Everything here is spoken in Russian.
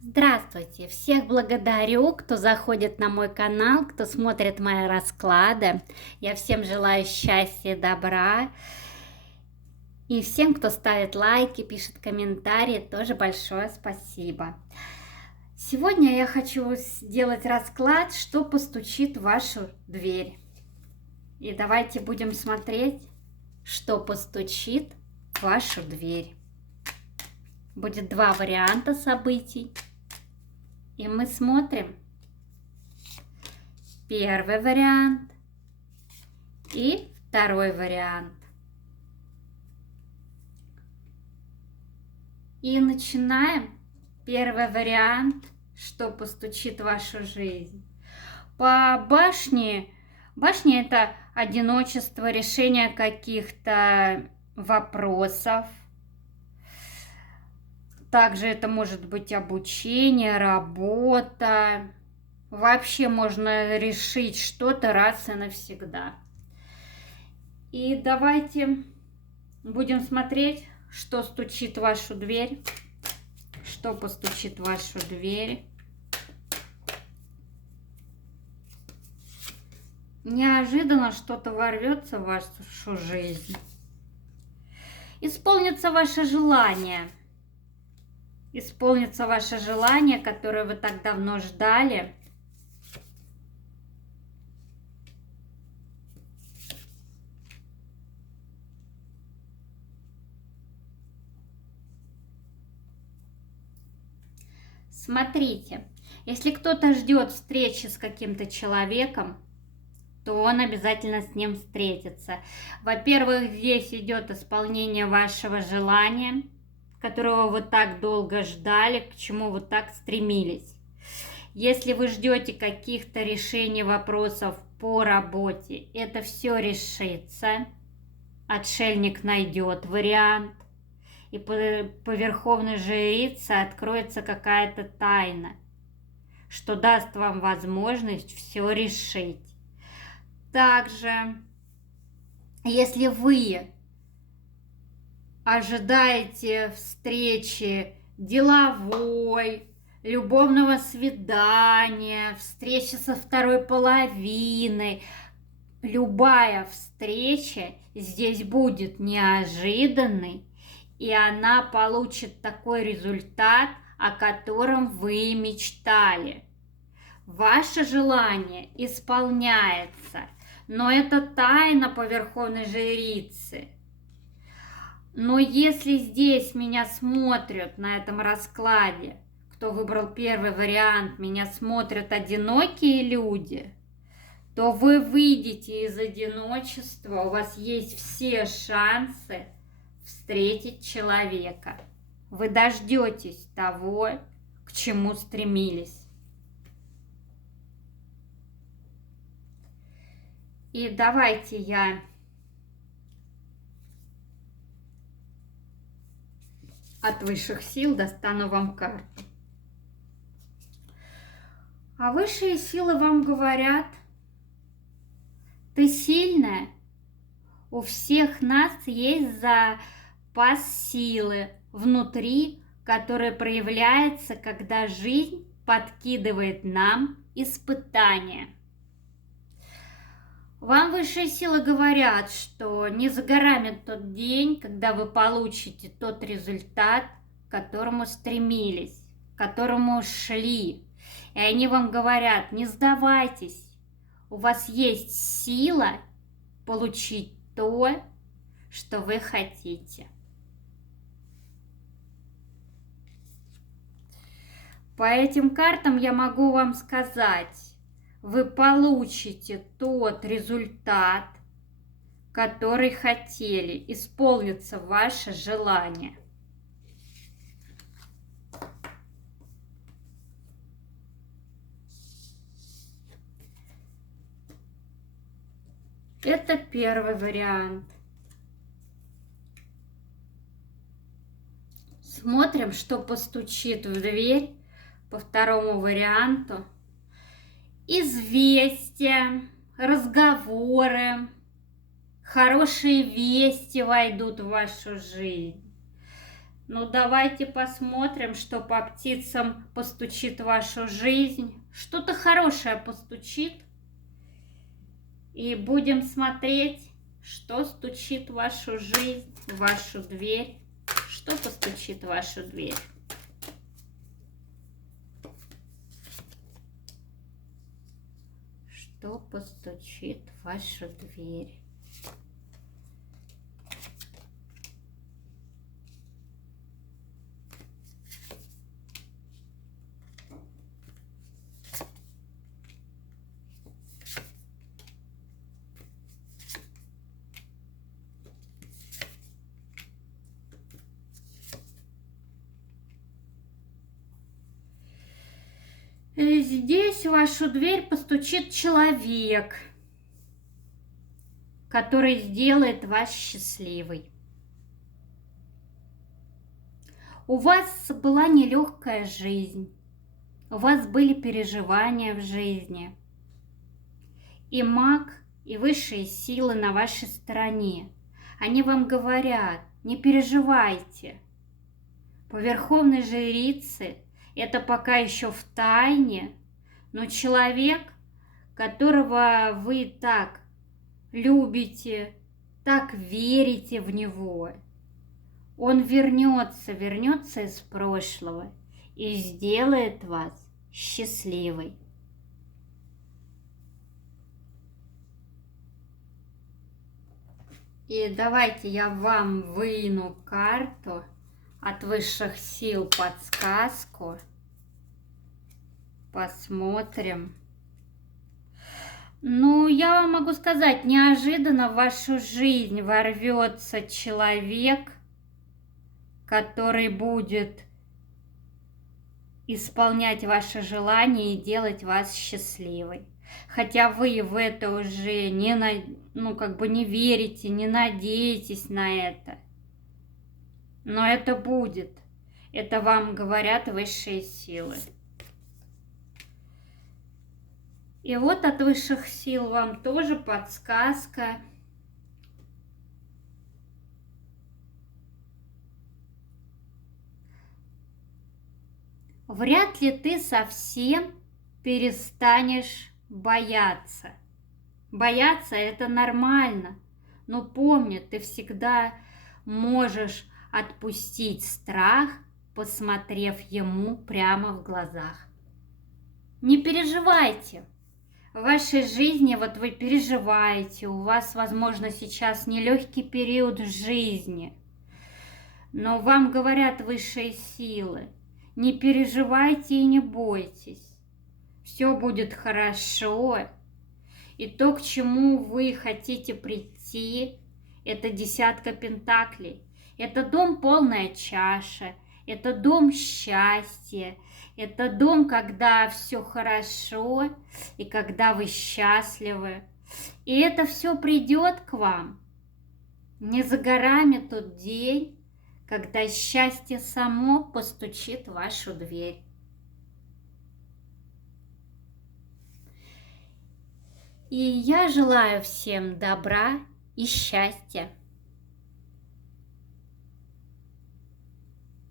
Здравствуйте! Всех благодарю, кто заходит на мой канал, кто смотрит мои расклады. Я всем желаю счастья и добра. И всем, кто ставит лайки, пишет комментарии, тоже большое спасибо. Сегодня я хочу сделать расклад, что постучит в вашу дверь. И давайте будем смотреть, что постучит в вашу дверь. Будет два варианта событий. И мы смотрим первый вариант и второй вариант. И начинаем. Первый вариант, что постучит в вашу жизнь. По башне. Башня — это одиночество, решение каких-то вопросов. Также это может быть обучение, работа. Вообще можно решить что-то раз и навсегда. И давайте будем смотреть, что стучит в вашу дверь. Что постучит в вашу дверь. Неожиданно что-то ворвется в вашу жизнь. Исполнится ваше желание. Исполнится ваше желание, которое вы так давно ждали. Смотрите, если кто-то ждет встречи с каким-то человеком, то он обязательно с ним встретится. Во-первых, здесь идет исполнение вашего желания, которого вы так долго ждали, к чему вы так стремились. Если вы ждете каких-то решений вопросов по работе, это все решится. Отшельник найдет вариант. И по верховной жрице откроется какая-то тайна, что даст вам возможность все решить. Также, если вы ожидаете встречи деловой, любовного свидания, встречи со второй половиной, любая встреча здесь будет неожиданной, и она получит такой результат, о котором вы мечтали. Ваше желание исполняется, но это тайна по верховной жрице. Но если здесь меня смотрят на этом раскладе, кто выбрал первый вариант, меня смотрят одинокие люди, то вы выйдете из одиночества, у вас есть все шансы встретить человека. Вы дождетесь того, к чему стремились. И давайте я от высших сил достану вам карту. А высшие силы вам говорят: ты сильная, у всех нас есть запас силы внутри, который проявляется, когда жизнь подкидывает нам испытания. Вам высшие силы говорят, что не за горами тот день, когда вы получите тот результат, к которому стремились, к которому шли. И они вам говорят: не сдавайтесь, у вас есть сила получить то, что вы хотите. По этим картам я могу вам сказать: вы получите тот результат, который хотели, исполнится ваше желание. Это первый вариант. Смотрим, что постучит в дверь по второму варианту. Известия, разговоры, хорошие вести войдут в вашу жизнь. Ну, давайте посмотрим, что по птицам постучит в вашу жизнь. Что-то хорошее постучит. И будем смотреть, что стучит в вашу жизнь, в вашу дверь. Что постучит в вашу дверь. Что постучит в вашу дверь. Здесь в вашу дверь постучит человек, который сделает вас счастливой. У вас была нелегкая жизнь, у вас были переживания в жизни. И маг, и высшие силы на вашей стороне. Они вам говорят, не переживайте. По верховной жрице это пока еще в тайне, но человек, которого вы так любите, так верите в него, он вернется из прошлого и сделает вас счастливой. И давайте я вам выну карту от высших сил, подсказку. Посмотрим. Ну, я вам могу сказать, неожиданно в вашу жизнь ворвется человек, который будет исполнять ваши желания и делать вас счастливой. Хотя вы в это уже не верите, не надеетесь на это. Но это будет. Это вам говорят высшие силы. И вот от высших сил вам тоже подсказка. Вряд ли ты совсем перестанешь бояться. Бояться – это нормально. Но помни, ты всегда можешь отпустить страх, посмотрев ему прямо в глазах. Не переживайте. В вашей жизни вот вы переживаете, у вас, возможно, сейчас нелегкий период в жизни. Но вам говорят высшие силы, не переживайте и не бойтесь. Все будет хорошо. И то, к чему вы хотите прийти, это десятка пентаклей. Это дом полная чаша, это дом счастья, это дом, когда все хорошо и когда вы счастливы. И это все придет к вам. Не за горами тот день, когда счастье само постучит в вашу дверь. И я желаю всем добра и счастья.